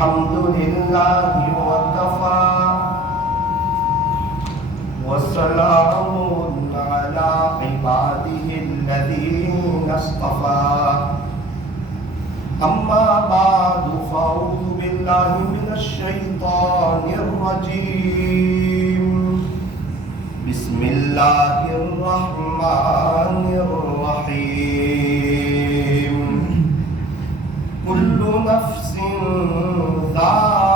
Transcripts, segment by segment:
الحمد لله وكفى وسلام على عباده الذين اصطفى أما بعد فأعوذ بالله من الشيطان الرجيم بسم الله الرحمن الرحيم كل نفس ذائقة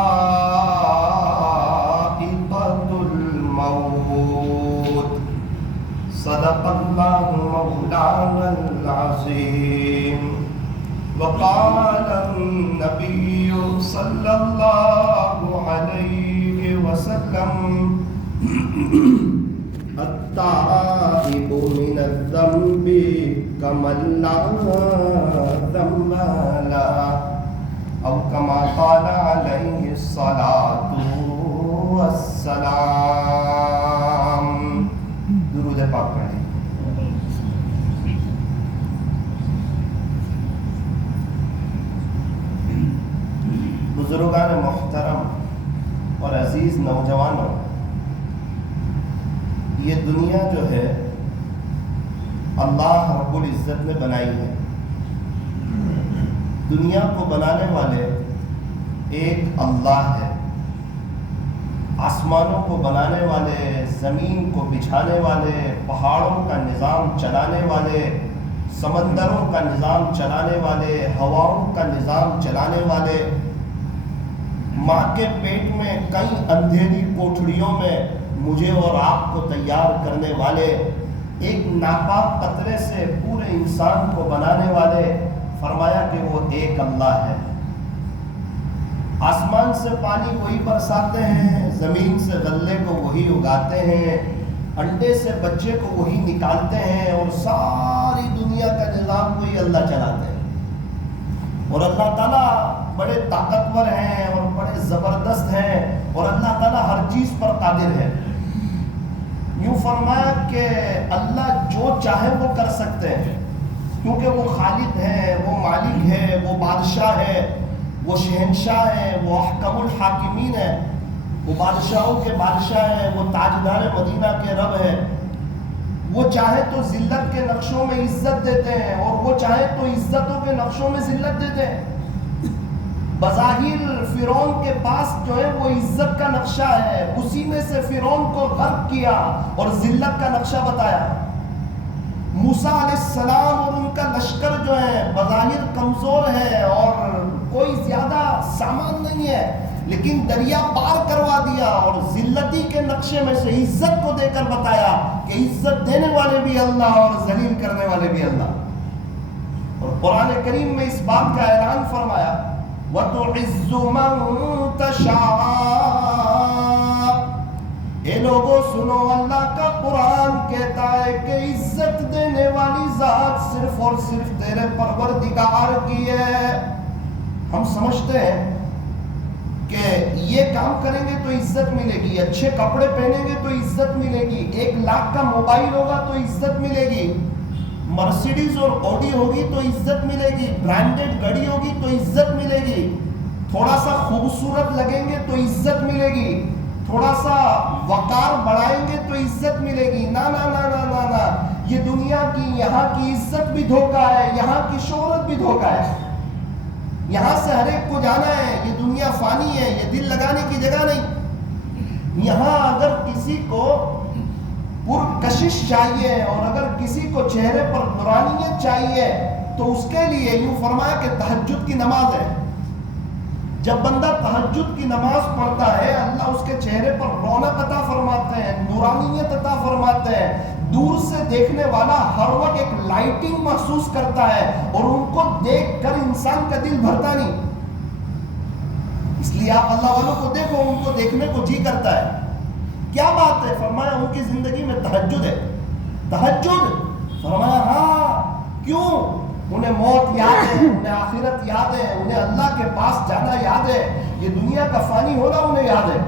الموت صدق الله مولانا العظيم وقال النبي صلى الله عليه وسلم التائب من الذنب كمن لا ذنب له أو كما قال عليه الصلاة والسلام. درود پاک پڑھیں. بزرگان محترم اور عزیز نوجوانوں، یہ دنیا جو ہے اللہ رب العزت نے بنائی ہے. دنیا کو بنانے والے ایک اللہ ہے. آسمانوں کو بنانے والے، زمین کو بچھانے والے، پہاڑوں کا نظام چلانے والے، سمندروں کا نظام چلانے والے، ہواؤں کا نظام چلانے والے، ماں کے پیٹ میں کئی اندھیری کوٹھڑیوں میں مجھے اور آپ کو تیار کرنے والے، ایک ناپاک قطرے سے پورے انسان کو بنانے والے، فرمایا کہ وہ ایک اللہ ہے. آسمان سے پانی وہی برساتے ہیں، زمین سے غلے کو وہی اگاتے ہیں، انڈے سے بچے کو وہی نکالتے ہیں، اور ساری دنیا کا نظام وہی اللہ چلاتے ہیں. اور اللہ تعالیٰ بڑے طاقتور ہیں اور بڑے زبردست ہیں، اور اللہ تعالیٰ ہر چیز پر قادر ہے. یوں فرمایا کہ اللہ جو چاہے وہ کر سکتے ہیں، کیونکہ وہ خالق ہے، وہ مالک ہے، وہ بادشاہ ہے، وہ شہنشاہ ہے، وہ احکم الحاکمین ہے، وہ بادشاہوں کے بادشاہ ہے، وہ تاجدار مدینہ کے رب ہے. وہ چاہے تو ذلت کے نقشوں میں عزت دیتے ہیں، اور وہ چاہے تو عزتوں کے نقشوں میں ذلت دیتے ہیں. بظاہر فرعون کے پاس جو ہے وہ عزت کا نقشہ ہے، اسی میں سے فرعون کو غرق کیا اور ذلت کا نقشہ بتایا. موسیٰ علیہ السلام اور ان کا لشکر جو ہے بظاہر کمزور ہے اور کوئی زیادہ سامان نہیں ہے، لیکن دریا پار کروا دیا اور ذلتی کے نقشے میں سے عزت کو دے کر بتایا کہ عزت دینے والے بھی اللہ اور ذلیل کرنے والے بھی اللہ. اور قرآن کریم میں اس بات کا اعلان فرمایا وَتُعِزُّ مَن تَشَاءُ. اے لوگوں سنو، اللہ کا قرآن کہتا ہے کہ عزت دینے والی ذات صرف اور صرف تیرے پروردگار کی ہے. ہم سمجھتے ہیں کہ یہ کام کریں گے تو عزت ملے گی، اچھے کپڑے پہنیں گے تو عزت ملے گی، 1 لاکھ کا موبائل ہوگا تو عزت ملے گی، مرسیڈیز اور آڈی ہوگی تو عزت ملے گی، برانڈڈ گاڑی ہوگی تو عزت ملے گی، تھوڑا سا خوبصورت لگیں گے تو عزت ملے گی، تھوڑا سا وقار بڑھائیں گے تو عزت ملے گی. نا نا نا نا نا نا، یہ دنیا کی یہاں کی عزت بھی دھوکہ ہے، یہاں کی شہرت بھی دھوکہ ہے. یہاں سے ہر ایک کو جانا ہے، یہ دنیا فانی ہے، یہ دل لگانے کی جگہ نہیں. یہاں اگر کسی کو پرکشش چاہیے اور اگر کسی کو چہرے پر نورانیت چاہیے تو اس کے لیے یوں فرمایا کہ تہجد کی نماز ہے. جب بندہ تہجد کی نماز پڑھتا ہے، اللہ اس کے چہرے پر رونق عطا فرماتے ہیں، نورانیت عطا فرماتے ہیں. دور سے دیکھنے والا ہر وقت ایک لائٹنگ محسوس کرتا ہے اور ان کو دیکھ کر انسان کا دل بھرتا نہیں. اس لیے آپ اللہ والوں کو دیکھو، ان کو دیکھنے کو جی کرتا ہے. کیا بات ہے؟ فرمایا ان کی زندگی میں تہجد ہے. تہجد؟ فرمایا ہاں. کیوں؟ انہیں موت یاد ہے، انہیں آخرت یاد ہے، انہیں اللہ کے پاس جانا یاد ہے، یہ دنیا کا فانی ہونا انہیں یاد ہے.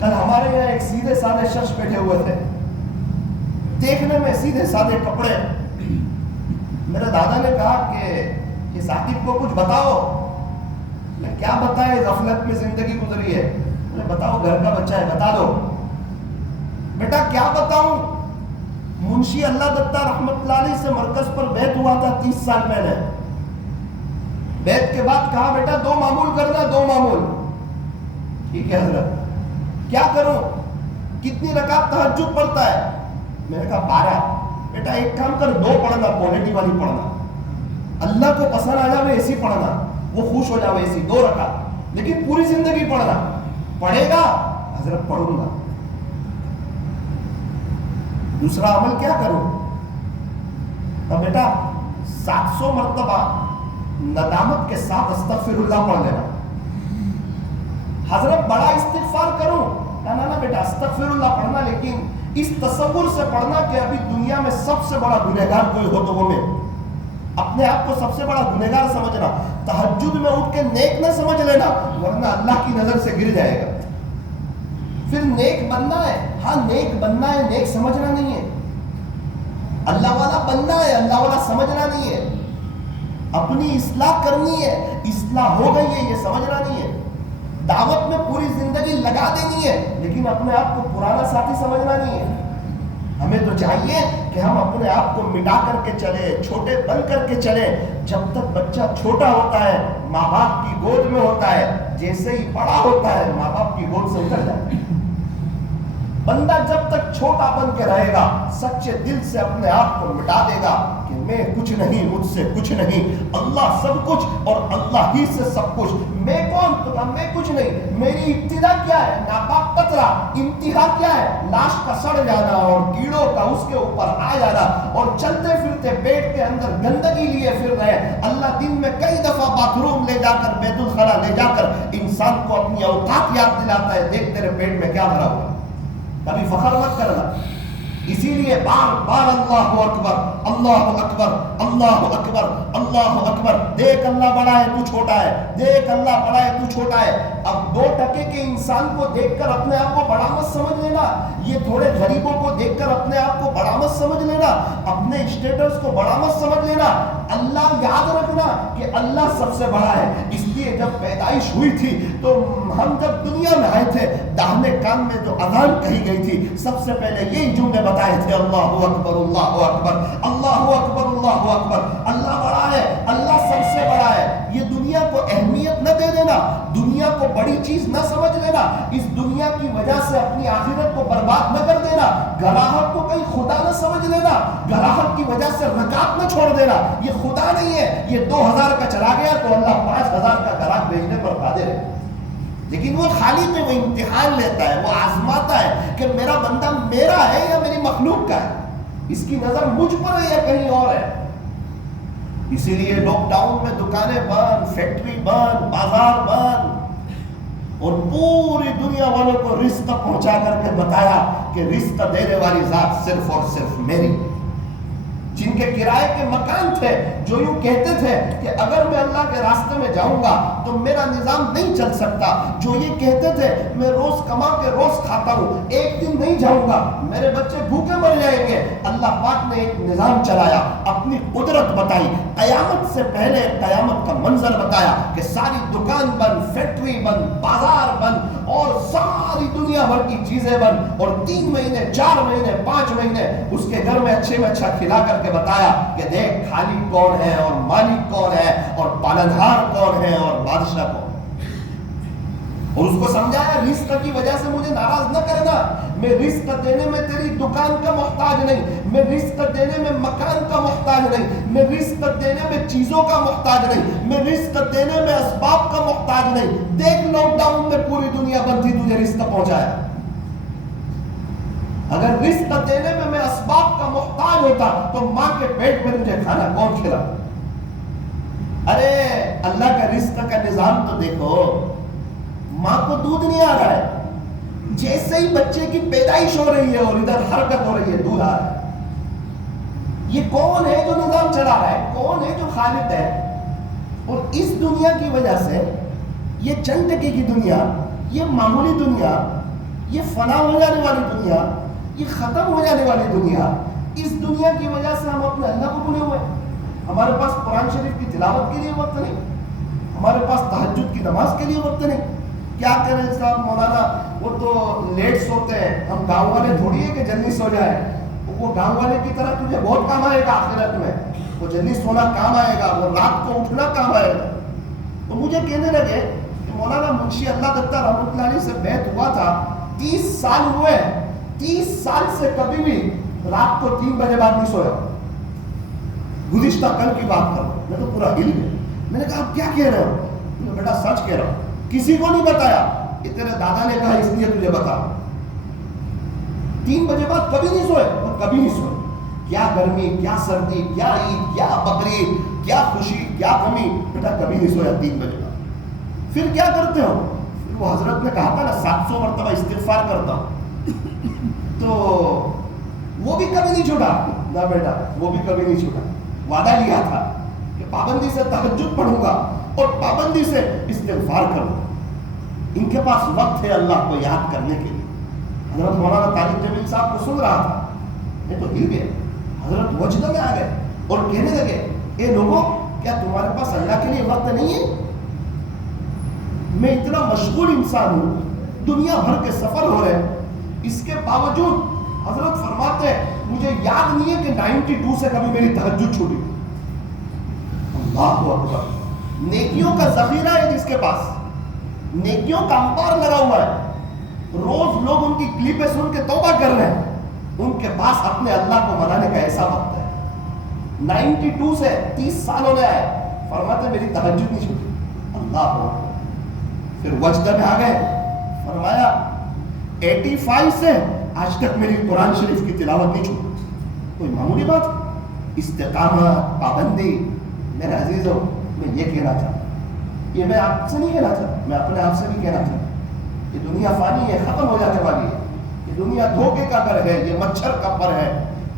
کل ہمارے یہاں ایک سیدھے سادے شخص بیٹھے ہوئے تھے، دیکھنے میں سیدھے سادے کپڑے. میرے دادا نے کہا کہ ثاقب کو کچھ بتاؤ. کیا بتائیں، غفلت میں زندگی گزری ہے. بتاؤ گھر کا بچہ ہے، بتا دو. بیٹا کیا بتاؤں، منشی اللہ دتا رحمت اللہ علیہ سے مرکز پر بیعت ہوا تھا 30 سال پہلے. بیعت کے بعد کہا بیٹا 2 معمول کرنا، 2 معمول. ٹھیک ہے حضرت. کیا کروں، کتنی رکعت تہجد پڑھتا ہے؟ میں نے کہا 12. بیٹا ایک کام کر، 2 پڑھنا، کوالٹی والی پڑھنا. اللہ کو پسند آ جاوے ایسی پڑھنا، وہ خوش ہو جاوے ایسی 2 رکعت. لیکن پوری زندگی پڑھنا. پڑھے گا حضرت پڑھوں گا. دوسرا عمل کیا کروں؟ اب بیٹا 700 مرتبہ ندامت کے ساتھ استغفر اللہ پڑھ لینا. حضرت بڑا استغفار کروں؟ نہ بیٹا استغفر اللہ پڑھنا، لیکن اس تصور سے پڑھنا کہ ابھی دنیا میں سب سے بڑا گنہگار کوئی ہو تو وہ میں. اپنے آپ کو سب سے بڑا گنہگار سمجھنا. تہجد میں اٹھ کے نیک نہ سمجھ لینا، ورنہ اللہ کی نظر سے گر جائے گا. پھر نیک بننا ہے، ہاں نیک بننا ہے، نیک سمجھنا نہیں ہے. اللہ والا بننا ہے، اللہ والا سمجھنا نہیں ہے. اپنی اصلاح کرنی ہے، اصلاح ہو گئی ہے یہ سمجھنا نہیں ہے. دعوت میں پوری زندگی لگا دینی ہے، لیکن اپنے آپ کو پرانا ساتھی سمجھنا نہیں ہے. ہمیں تو چاہیے کہ ہم اپنے آپ کو مٹا کر کے چلے، چھوٹے بن کر کے چلے. جب تک بچہ چھوٹا ہوتا ہے ماں باپ کی گود میں ہوتا ہے، جیسے ہی بڑا ہوتا ہے ماں باپ کی گود سے اتر جاتا ہے. بندہ جب تک چھوٹا بن کے رہے گا سچے دل سے اپنے آپ کو مٹا دے گا کہ میں کچھ نہیں، مجھ سے کچھ نہیں، اللہ سب کچھ اور اللہ ہی سے سب کچھ. میں کون؟ تو میں کچھ نہیں. میری ابتدا کیا ہے؟ ناپاک قطرہ. انتہا کیا ہے؟ لاش کا سڑ جانا اور کیڑوں کا اس کے اوپر آ جانا اور چلتے پھرتے پیٹ کے اندر گندگی لیے پھر رہے. اللہ دن میں کئی دفعہ باتھ روم لے جا کر، بیت الخلا لے جا کر انسان کو اپنی اوقات یاد دلاتا ہے. دیکھ تیرے پیٹ میں کیا بھرا ہوا. کبھی فخر مت کرنا. اسی لیے بار بار اللہ اکبر، اللہ اکبر، اللہ اکبر، اللہ اکبر. دیکھ اللہ بڑا ہے تو چھوٹا ہے، دیکھ اللہ بڑا ہے تو چھوٹا ہے. اب 2 ٹکے کے انسان کو دیکھ کر اپنے آپ کو بڑا مت سمجھ لینا. یہ تھوڑے غریبوں کو دیکھ کر اپنے آپ کو بڑا مت سمجھ لینا. اپنے اسٹیٹس کو بڑا مت سمجھ لینا. اللہ یاد رکھنا کہ اللہ سب سے بڑا ہے. اس لیے جب پیدائش ہوئی تھی تو ہم جب دنیا میں آئے تھے، داہنے کان میں جو اذان کہی گئی تھی سب سے پہلے یہی جملے بتائے تھے، اللہ اکبر، اللہ اکبر، اللہ اکبر، اللہ اکبر. اللہ بڑا ہے، اللہ سب سے بڑا ہے. یہ دنیا کو اہمیت نہ دے دینا، دنیا کو بڑی چیز نہ سمجھ لینا. اس دنیا کی وجہ سے اپنی آخرت کو برباد نہ کر دینا. گراہک کو کہیں خدا نہ سمجھ لینا. گراہک کی وجہ سے رکعت نہ چھوڑ دینا. یہ خدا نہیں ہے. یہ 2000 کا چلا گیا تو اللہ 5000 کا گراہک بھیجنے پر قادر ہے. لیکن وہ خالی میں وہ امتحان لیتا ہے، وہ آزماتا ہے کہ میرا بندہ میرا ہے یا میری مخلوق کا ہے، اس کی نظر مجھ پر ہے یا کہیں اور ہے. اسی لیے لاک ڈاؤن میں دکانیں بند، فیکٹری بند، بازار بند، اور پوری دنیا والوں کو رزق پہنچا کر کے بتایا کہ رزق دینے والی ذات صرف اور صرف میری. جن کے کرائے کے مکان تھے، جو یوں کہتے تھے کہ اگر میں اللہ کے راستے میں جاؤں گا تو میرا نظام نہیں چل سکتا، جو یہ کہتے تھے میں روز کما کے روز کھاتا ہوں، ایک دن نہیں جاؤں گا میرے بچے بھوکے مر جائیں گے، اللہ پاک نے ایک نظام چلایا، اپنی قدرت بتائی، قیامت سے پہلے قیامت کا منظر بتایا کہ ساری دکان بند، فیکٹری بند، بازار بند اور ساری دنیا بھر کی چیزیں بند، اور 3 مہینے 4 مہینے 5 مہینے اس کے گھر میں اچھے میں اچھا کھلا کر کے بتایا کہ دیکھ خالق کون ہے اور مالک کون ہے اور پالنہار کون ہے اور بادشاہ کون ہے. اور اس کو سمجھایا رزق کی وجہ سے مجھے ناراض نہ کرنا، میں رزق دینے میں تیری دکان کا محتاج نہیں، میں رزق دینے میں مکان کا محتاج نہیں، میں رزق دینے میں چیزوں کا محتاج نہیں، میں رزق دینے میں اسباب کا محتاج نہیں. دیکھ لاک ڈاؤن میں پوری دنیا بند تھی، تجھے رزق پہنچایا. اگر رزق دینے میں میں اسباب کا محتاج ہوتا تو ماں کے پیٹ میں تجھے کھانا کون کھلا؟ ارے اللہ کا رزق کا نظام تو دیکھو. ماں کو دودھ نہیں آ رہا ہے، جیسے ہی بچے کی پیدائش ہو رہی ہے اور ادھر حرکت ہو رہی ہے دودھ آ رہا ہے. یہ کون ہے جو نظام چلا رہا ہے؟ کون ہے جو خالق ہے؟ اور اس دنیا کی وجہ سے یہ چند ٹکے کی دنیا، یہ معمولی دنیا، یہ فنا ہو جانے والی دنیا، یہ ختم ہو جانے والی دنیا، اس دنیا کی وجہ سے ہم اپنے اللہ کو بھولے ہوئے. ہمارے پاس قرآن شریف کی تلاوت کے لیے وقت نہیں، ہمارے پاس تہجد کی نماز کے لیے وقت نہیں. کیا کریں صاحب مولانا, وہ تو لیٹ سوتے ہیں, ہم گاؤں والے تھوڑی ہے کہ جلدی سو جائے. وہ گاؤں والے کی طرح تجھے بہت کام آئے گا آخرت میں, وہ جلدی سونا کام آئے گا, وہ رات کو اٹھنا کام آئے گا. تو مجھے کہنے لگے کہ مولانا منشی اللہ دتا رحمۃ اللہ علیہ سے بیعت ہوا تھا, 30 سال ہوئے, 30 سال سے کبھی بھی رات کو 3 بجے بعد نہیں سویا. گزشتہ کل کی بات کرو, میں تو پورا ہل گیا. میں نے کہا آپ کیا کہہ رہے ہو؟ بیٹا سچ کہہ رہا ہوں, کسی کو نہیں بتایا, یہ تیرے دادا نے کہا اس لیے تجھے بتا. 3 بجے بعد کبھی نہیں سوئے, اور کبھی نہیں سوئے. کیا گرمی, کیا سردی, کیا عید, کیا بقرعید, کیا خوشی, کیا غمی, بیٹا کبھی نہیں سویا 3 بجے بعد. پھر کیا کرتے ہو؟ پھر وہ حضرت نے کہا تھا نا 700 مرتبہ استغفار کرتا ہوں, تو وہ بھی کبھی نہیں چھوٹا نہ بیٹا, وہ بھی کبھی نہیں چھوٹا. وعدہ لیا تھا کہ پابندی سے تہجد پڑھوں گا اور پابندی سے استغفار کروں گا. ان کے پاس وقت ہے اللہ کو یاد کرنے کے لیے. حضرت مولانا طارق جمیل صاحب کو سن رہا تھا, میں تو ہل گیا. حضرت وجدہ میں آ گئے اور کہنے لگے, اے لوگوں, کیا تمہارے پاس اللہ کے لیے وقت نہیں ہے؟ میں اتنا مشغول انسان ہوں, دنیا بھر کے سفر ہو رہے ہیں, اس کے باوجود حضرت فرماتے ہیں مجھے یاد نہیں ہے کہ 92 سے کبھی میری تہجد چھوٹی. اللہ اکبر. نیکیوں کا ذخیرہ ہے جس کے پاس, نیکیوں کا انبار لگا ہوا ہے, روز لوگ ان کی کلپیں سن کے توبہ کر رہے ہیں, ان کے پاس اپنے اللہ کو منانے کا ایسا وقت ہے. 92 سے 30 سال ہونے آئے, فرماتے میری تہجد نہیں چھوٹی. اللہ اکبر. پھر وجدہ میں آ گئے, فرمایا 85 سے آج تک میری قرآن شریف کی تلاوت نہیں چھوٹی. کوئی معمولی بات, استقامت, پابندی. میرے عزیزوں, میں یہ کہنا چاہتا ہوں, یہ میں آپ سے نہیں کہنا چاہتا, میں اپنے آپ سے بھی کہنا چاہتا ہوں, یہ دنیا فانی ہے, ختم ہو جانے والی ہے. یہ دنیا دھوکے کا گھر ہے, یہ مچھر کا پر ہے,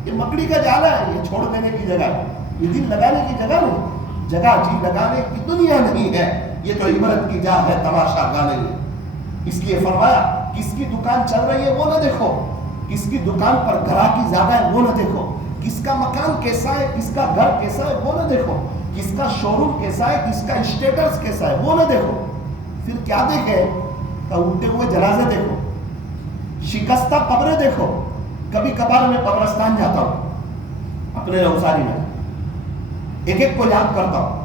یہ مکڑی کا جالا ہے, یہ چھوڑ دینے کی جگہ ہے, یہ دل لگانے کی جگہ نہیں, جگہ جی لگانے کی دنیا نہیں ہے. یہ تو عبرت کی جا ہے, تماشا گانے ہے. اس لیے فرمایا کس کی دکان چل رہی ہے وہ نہ دیکھو, کس کی دکان پر گراہکی زیادہ ہے وہ نہ دیکھو, کس کا مکان کیسا ہے, کس کا گھر کیسا ہے وہ نہ دیکھو, کس کا شو روم کیسا ہے, کس کا اسٹیٹس کیسا ہے وہ نہ دیکھو. پھر کیا دیکھے؟ اٹھتے ہوئے جنازے دیکھو, شکستہ قبریں دیکھو. کبھی کبھار میں قبرستان جاتا ہوں اپنے روزاری میں, ایک ایک کو یاد کرتا ہوں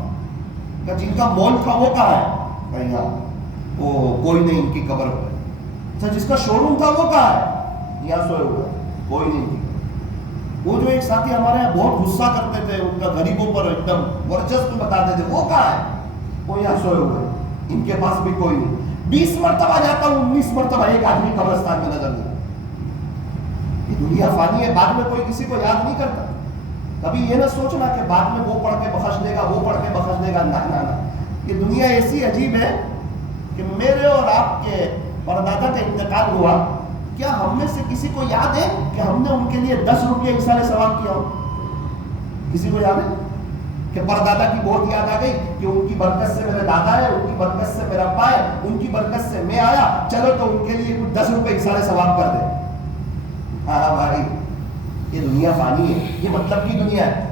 کہ جن کا مول تھا وہ کہاں ہے, کہیں وہ کوئی نہیں ان کی قبر پر. اچھا جس کا شو روم تھا وہ کہاں ہے, یہاں سوئے ہوئے, کوئی نہیں کی. وہ جو ایک ساتھی ہمارے یہاں بہت غصہ کرتے تھے, ان کا غریبوں پر ایک دم ورچسپ بتاتے تھے, وہ کہاں ہے, وہ یہاں سوئے ہوئے, ان کے پاس بھی کوئی نہیں. 20 مرتبہ جاتا ہوں, 19 مرتبہ ایک آدمی قبرستان میں نظر نہیں. یہ دنیا فانی ہے, بعد میں کوئی کسی کو یاد نہیں کرتا. کبھی یہ نہ سوچنا کہ بعد میں وہ پڑھ کے بخش دے گا, وہ پڑھ کے بخش دے گا. نہ, یہ دنیا ایسی عجیب ہے کہ میرے اور آپ کے پردادا کا انتقال ہوا, کیا ہم میں سے کسی کو یاد ہے کہ ہم نے ان کے لیے 10 روپیہ ایسال ثواب کیا ہو؟ کسی کو یاد ہے کہ پردادا کی بہت یاد آ گئی کہ ان کی برکت سے میرے دادا ہے, ان کی برکت سے میرا ابا ہے, ان کی برکت سے میں آیا, چلو تو ان کے لیے کچھ 10 روپے ایسال ثواب کر دے. ہاں بھائی, یہ دنیا فانی ہے, یہ مطلب کی دنیا ہے.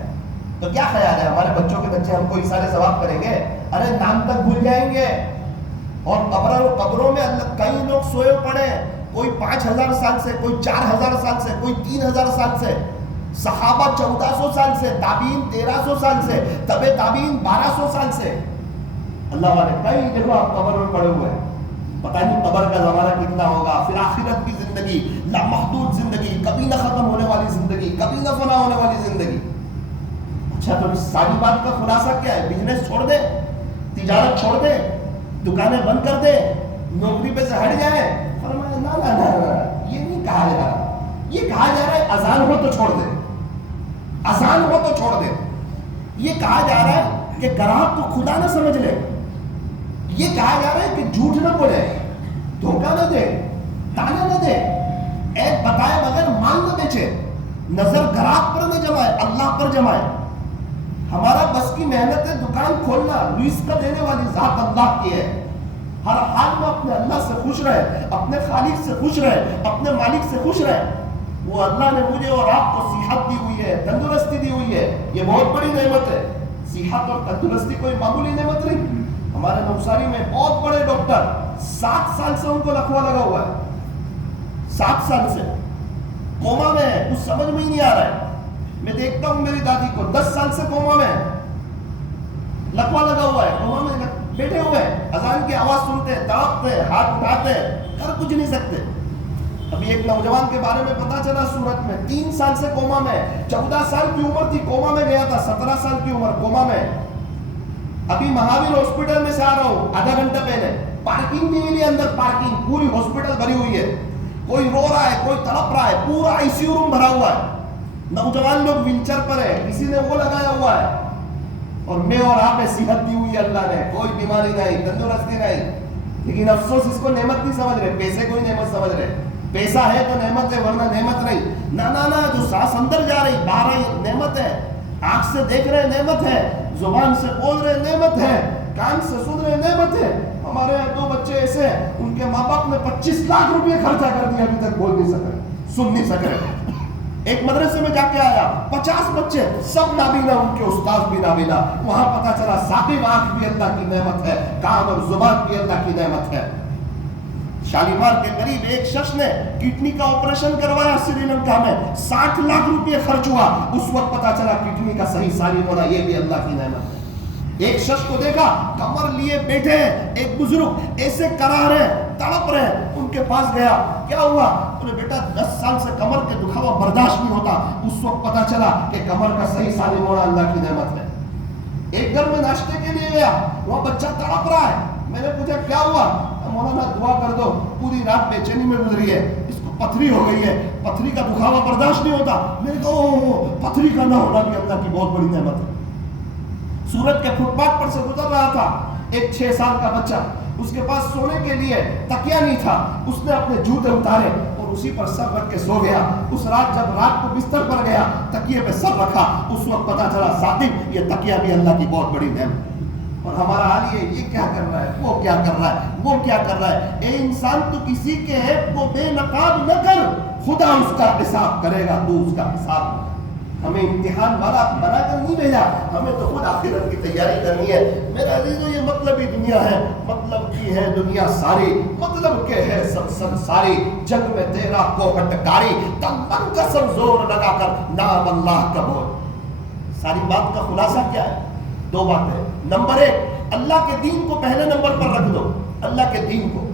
تو کیا خیال ہے ہمارے بچوں کے بچے ہم کو ایسال ثواب کریں گے؟ ارے نام تک بھول جائیں گے. اور قبروں میں کئی لوگ سوئے پڑے, کوئی 5000 سال سے, کوئی 4000 سال سے, کوئی 3000 سال سے, صحابہ 1400 سال سے, تابعین 1300 سال سے, تبع تابعین 1200 سال سے. اللہ والے کئی جگہ آپ قبر میں پڑے ہوئے ہیں, پتہ نہیں قبر کا زمانہ کتنا ہوگا. پھر آخرت کی زندگی, لامحدود زندگی, کبھی نہ ختم ہونے والی زندگی, کبھی نہ فنا ہونے والی زندگی. اچھا تو ساری بات کا خلاصہ کیا ہے؟ بزنس چھوڑ دے, تجارت چھوڑ دے, دکانیں بند کر دے, نوکری پہ سے ہٹ جائے. فرمایا نا, یہ نہیں کہا جا رہا. یہ کہا جا رہا ہے اذان ہو تو چھوڑ دے, اذان ہو تو چھوڑ دے. یہ کہا جا رہا ہے کہ گراہک کو خدا نہ سمجھ لے. یہ کہا جا رہا ہے کہ جھوٹ نہ بولے, دھوکہ نہ دے, تانا نہ دے, ایک بتائے بغیر مال نہ بیچے, نظر گراہک پر نہ جمائے, اللہ پر جمائے. ہمارا بس کی محنت ہے دکان کھولنا, رزق دینے والی ذات اللہ کی ہے. ہر حال میں اپنے اللہ سے خوش رہے, اپنے خالق سے خوش رہے, اپنے مالک سے خوش رہے. وہ اللہ نے مجھے اور آپ کو صحت دی ہوئی ہے, تندرستی دی ہوئی ہے, یہ بہت بڑی نعمت ہے. صحت اور تندرستی کوئی معمولی نعمت نہیں. ہمارے نوساری میں بہت بڑے ڈاکٹر 7 سال سے ان کو لکوا لگا ہوا ہے، 7 سال سے کوما میں ہے، کچھ سمجھ میں ہی نہیں آ رہا ہے. میں دیکھتا ہوں میری دادی کو 10 سال سے کوما میں ہے، لکوا لگا ہوا ہے، کوما میں بیٹھے ہوئے ہیں، اذان کی آواز سنتے ہیں، تڑپتے ہیں، ہاتھ اٹھاتے ہیں، کر کچھ نہیں سکتے. ابھی ایک نوجوان کے بارے میں پتا چلا سورت میں 3 سال سے کوما میں، 14 سال کی عمر تھی کوما میں گیا تھا، 17 سال کی عمر کوما میں. ابھی مہاویر ہاسپٹل میں سے آ رہا ہوں آدھا گھنٹہ پہلے، پارکنگ نہیں ملی اندر، پارکنگ پوری ہاسپٹل بھری ہوئی ہے، کوئی رو رہا ہے، کوئی تڑپ رہا ہے، پورا آئی سی یو روم بھرا ہوا ہے. نوجوان لوگ ویل چیئر پر ہے، کسی نے وہ لگایا ہوا ہے، اور میں اور آپ میں صحت دی ہوئی ہے اللہ نے، کوئی بیماری نہیں، تندرستی نہیں. لیکن افسوس اس کو نعمت نہیں سمجھ رہے، پیسے کو ہی نعمت سمجھ رہے. پیسہ ہے تو نعمت ہے، ورنہ نعمت نہیں. نہ جو سانس اندر جا رہی باہر نعمت ہے، آنکھ سے دیکھ رہے نعمت ہے، زبان سے بول رہے نعمت ہے، کان سے سن رہے نعمت ہے. ہمارے یہاں 2 بچے ایسے ہیں، ان کے ماں باپ نے 25 لاکھ روپے خرچہ کر دیا، ابھی تک بول نہیں سک رہے، سن نہیں سک رہے. ایک مدرسے میں جا کے آیا، 50 بچے، سب نابینا، ان کے استاد بھی نابینا. وہاں پتا چلا ثاقب آنکھ بھی اللہ کی نعمت ہے، کان اور زبان بھی اللہ کی نعمت ہے. شالیمار کے قریب ایک شخص نے کڈنی کا آپریشن کروایا سری لنکا میں، 60 لاکھ روپے خرچ ہوا. اس وقت پتا چلا کڈنی کا صحیح سالم ہونا یہ بھی اللہ کی نعمت ہے. ایک شخص کو دیکھا کمر لیے بیٹھے ہیں، ایک بزرگ ایسے کرا رہے تڑپ رہے، ان کے پاس گیا، کیا ہوا؟ بولے بیٹا 10 سال سے کمر کے دکھاوا برداشت نہیں ہوتا. اس وقت پتا چلا کہ کمر کا صحیح سالم ہونا اللہ کی نعمت ہے. ایک گھر میں ناشتے کے لیے گیا، وہاں بچہ تڑپ رہا ہے. میں نے پوچھا کیا ہوا؟ مولانا دعا کر دو، پوری رات بے چینی میں گزری ہے، اس کو پتھری ہو گئی ہے، پتھری کا دکھاوا برداشت نہیں ہوتا. میں نے کہا پتھری کا نہ ہونا بھی اللہ کی بہت بڑی نعمت ہے. سورت کے فٹ پاتھ پر سے گزر رہا تھا ایک 6 سال کا بچہ، اس کے پاس سونے کے لیے تکیا نہیں تھا. اس نے اپنے جوتے اتارے اور اسی پر سر رکھ کے سو گیا. اس رات جب رات کو بستر پر گیا، تکیے پہ سر رکھا، اس وقت پتا چلا ثاقب یہ تکیا بھی اللہ کی بہت بڑی نعمت. اور ہمارا حال یہ کیا کر رہا ہے، وہ کیا کر رہا ہے، وہ کیا کر رہا ہے. اے انسان تو کسی کے عیب کو بے نقاب نہ کر، خدا اس کا حساب کرے گا، تو اس کا حساب. ہمیں امتحان والا بنا کر نہیں بھیجا، ہمیں تو خود آخرت کی تیاری کرنی ہے. میرا عزیزو یہ مطلب ہی دنیا ہے، مطلب کی ہے دنیا ساری، مطلب کے ہے سب ساری. جنگ میں تیرا کوہٹ کاری، تن من قسم زور لگا کر نام اللہ کا بول. ساری بات کا خلاصہ کیا ہے؟ 2 باتیں. نمبر 1، اللہ کے دین کو پہلے نمبر پر رکھ دو، اللہ کے دین کو.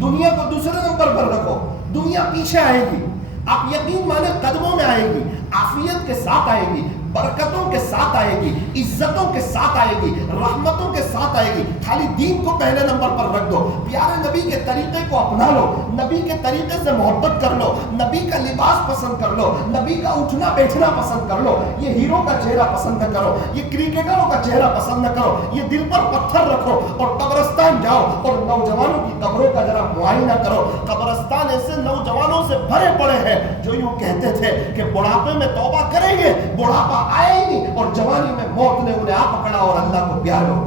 دنیا کو دوسرے نمبر پر رکھو. دنیا پیچھے آئے گی، آپ یقین مانے قدموں میں آئے گی، عافیت کے ساتھ آئے گی، برکتوں کے ساتھ آئے گی، عزتوں کے ساتھ آئے گی، رحمتوں کے ساتھ آئے گی. خالی دین کو پہلے نمبر پر رکھ دو. پیارے نبی کے طریقے کو اپنا لو، نبی کے طریقے سے محبت کر لو، نبی کا لباس پسند کر لو، نبی کا اٹھنا بیٹھنا پسند کر لو. یہ ہیرو کا چہرہ پسند نہ کرو، یہ کرکٹروں کا چہرہ پسند نہ کرو. یہ دل پر پتھر رکھو اور قبرستان جاؤ اور نوجوانوں کی قبروں کا ذرا معائنہ کرو. قبرستان ایسے نوجوانوں سے بھرے پڑے ہیں جو یوں کہتے تھے کہ بڑھاپے میں توبہ کریں گے، بڑھاپا آئے ہی نہیں، اور جوانی میں موت نے انہیں آ پکڑا اور اللہ کو پیار ہو.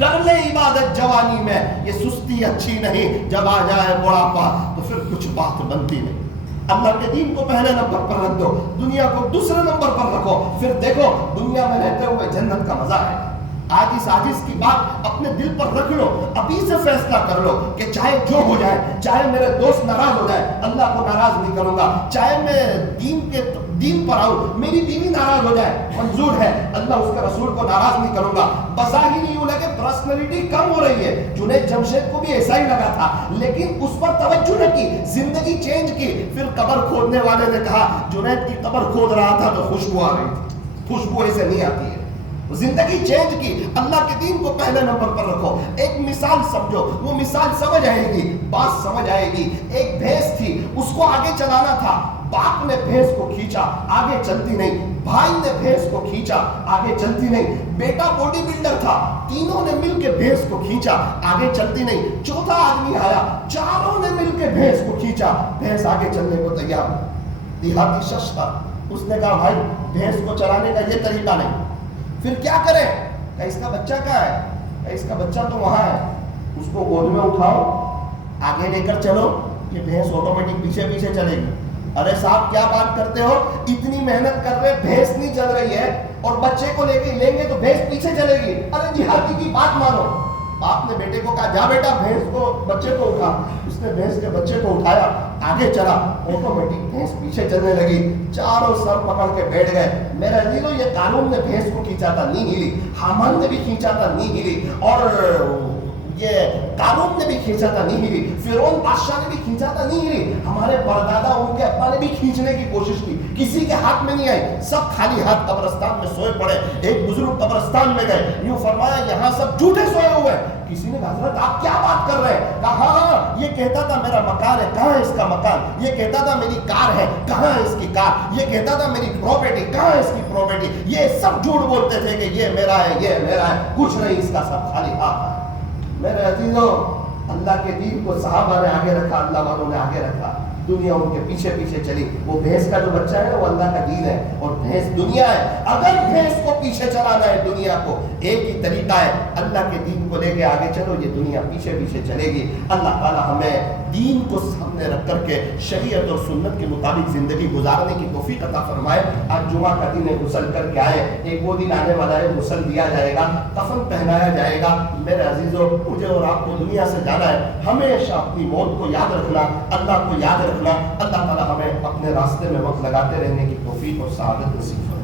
کر لے عبادت جوانی میں، یہ سستی اچھی نہیں، جب آ جائے بڑھاپا تو پھر کچھ بات بنتی نہیں. اللہ کے دین کو پہلے نمبر پر رکھ دو، دنیا کو دوسرے نمبر پر رکھو. پھر دیکھو دنیا میں رہتے ہوئے جنت کا مزہ ہے. آج اس عاجز کی بات اپنے دل پر رکھ لو، ابھی سے فیصلہ کر لو کہ چاہے جو ہو جائے، چاہے میرے دوست ناراض ہو جائے، اللہ کو ناراض نہیں کروں گا. چاہے میں دین پر آؤں، میری بیوی ناراض ہو جائے، منظور ہے، اللہ اس کے رسول کو ناراض نہیں کروں گا. بظاہر یوں لگے پرسنالٹی کم ہو رہی ہے، جنید جمشید کو بھی ایسا ہی لگا تھا، لیکن اس پر توجہ نہ کی، زندگی چینج کی. پھر قبر کھودنے والے نے کہا جنید کی قبر کھود رہا تھا تو خوشبو آ رہی تھی، خوشبو ایسے نہیں آتی ہے. زندگی چینج کی. اللہ کے دین کو پہلے نمبر پر رکھو. ایک مثال سمجھو، وہ مثال سمجھ آئے گی، بات سمجھ آئے گی. ایک بھینس تھی، اس کو آگے چلانا تھا، باپ نے بھینس کو کھینچا، آگے چلتی نہیں. بھائی نے بھینس کو کھینچا، آگے چلتی نہیں. بیٹا باڈی بلڈر تھا، تینوں نے مل کے بھینس کو کھینچا، آگے چلتی نہیں. چوتھا آدمی آیا، چاروں نے مل کے بھینس کو کھینچا، بھینس آگے چلنے کو تیار. دیہاتی شخص تھا، اس نے کہا بھائی بھینس کو چلانے کا یہ طریقہ نہیں. پھر کیا کرے؟ کہ اس کا بچہ کہاں ہے؟ کہ اس کا بچہ تو وہاں ہے، اس کو گود میں اٹھاؤ، آگے لے کر چلو، یہ بھینس آٹومیٹک پیچھے پیچھے چلے گی. ارے صاحب کیا بات کرتے ہو، اتنی محنت کر رہے، بھینس نہیں چل رہی ہے اور بچے کو لے کے لیں گے تو بھینس پیچھے چلے گی. ارے جی ہاتھی کی بات مانو. باپ نے بیٹے کو کہا جا بیٹا بھینس کو بچے کو اٹھا. اس نے بھینس کے بچے کو اٹھایا، آگے چلا، آٹومیٹک بھینس پیچھے چلنے لگی. چاروں سر پکڑ کے بیٹھ گئے. میرے عزیزو یہ قارون نے بھینس کو کھینچا تھا، نہیں ہلی. حامان نے بھی کھینچا تھا، نہیں ہلی. اور یہ قارون نے بھی کھینچا تھا، نہیں ہلی. فرعون بادشاہ نے بھی کھینچا تھا، نہیں ہلی. ہمارے پردادا ان کے ابا نے بھی کھینچنے کی کوشش کی، کسی کے ہاتھ میں نہیں آئی. سب خالی ہاتھ قبرستان میں سوئے پڑے. ایک بزرگ قبرستان میں گئے، یوں فرمایا یہاں سب جھوٹے سوئے ہوئے. کسی نے کہا حضرت آپ کیا بات کر رہے ہیں؟ کہا ہاں یہ کہتا تھا میرا مکان ہے، کہاں ہے اس کا مکان؟ یہ کہتا تھا میری کار ہے، کہاں ہے اس کی کار؟ یہ کہتا تھا میری پراپرٹی، کہاں ہے اس کی پراپرٹی؟ یہ سب جھوٹ بولتے تھے کہ یہ میرا ہے، یہ میرا ہے. کچھ نہیں، اس کا سب خالی ہاتھ ہے. میرے عزیزوں اللہ کے دین کو صحابہ نے آگے رکھا، اللہ والوں نے آگے رکھا. دنیا ان کے پیچھے پیچھے چلی. وہ بھینس کا جو بچہ ہے وہ اللہ کا دین ہے اور بھینس دنیا ہے. اگر بھینس کو پیچھے چلانا ہے دنیا کو، ایک ہی طریقہ ہے، اللہ کے دین کو لے کے آگے چلو، یہ دنیا پیچھے پیچھے چلے گی. اللہ تعالی ہمیں دین کو سامنے رکھ کر کے شریعت اور سنت کے مطابق زندگی گزارنے کی توفیق عطا فرمائے. آج جمعہ کا دن ہے، غسل کر کے آئے. ایک وہ دن آنے والا ہے، غسل دیا جائے گا، کفن پہنایا جائے گا. میرے عزیزوں مجھے اور آپ کو دنیا سے جانا ہے. ہمیشہ اپنی موت کو یاد رکھنا، اللہ کو یاد رکھنا. اللہ تعالی ہمیں اپنے راستے میں وقت لگاتے رہنے کی توفیق اور سعادت نصیب فرمائے.